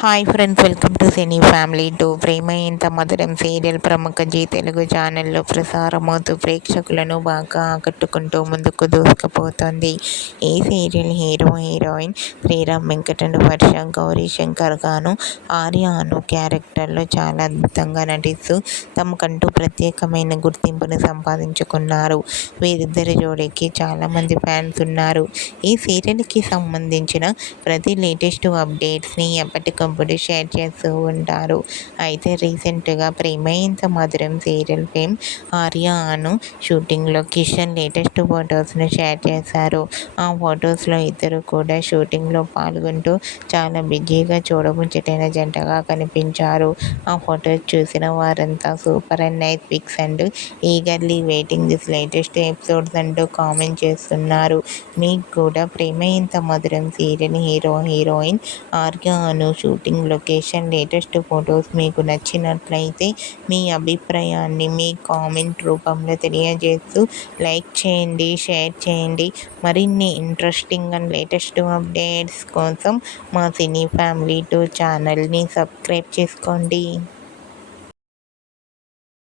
Hi friends, welcome to cine family two. ప్రేమ ఇంత మధురం సీరియల్ ప్రముఖ జీ తెలుగు ఛానల్లో ప్రసారమవుతూ ప్రేక్షకులను బాగా ఆకట్టుకుంటూ ముందుకు దూసుకుపోతుంది. ఈ serial hero heroine Sriram Venkat and Varsha Gauri Shankar గాను ఆర్య అను క్యారెక్టర్లో చాలా అద్భుతంగా నటిస్తూ తమకంటూ ప్రత్యేకమైన గుర్తింపును సంపాదించుకున్నారు. వీరిద్దరి జోడీకి చాలామంది ఫ్యాన్స్ ఉన్నారు. ఈ సీరియల్కి సంబంధించిన ప్రతి లేటెస్ట్ అప్డేట్స్ని ఎప్పటికప్పుడు షేర్ చేస్తూ ఉంటారు. అయితే రీసెంట్గా ప్రేమ ఇంత మధురం serial fame Arya Anu shooting location latest ఫొటోస్ను share చేశారు. ఆ ఫొటోస్లో ఇద్దరు కూడా షూటింగ్లో పాల్గొంటూ చాలా బిజీగా చూడముచ్చటైన జంటగా కనిపించారు. ఆ ఫొటోస్ చూసిన వారంతా super and nice pics and eagerly waiting this latest episodes అంటూ కామెంట్ చేస్తున్నారు. మీకు కూడా ప్రేమ ఇంత మధురం serial hero heroine Arya Anu shooting location latest photos మీకు నచ్చినట్లయితే మీ అభిప్రాయాన్ని మీ కామెంట్ రూపంలో తెలియజేస్తూ లైక్ చేయండి, షేర్ చేయండి. మరిన్ని ఇంట్రెస్టింగ్ అండ్ లేటెస్ట్ అప్డేట్స్ కోసం మా సినీ ఫ్యామిలీ 2 ఛానల్ని సబ్స్క్రైబ్ చేసుకోండి.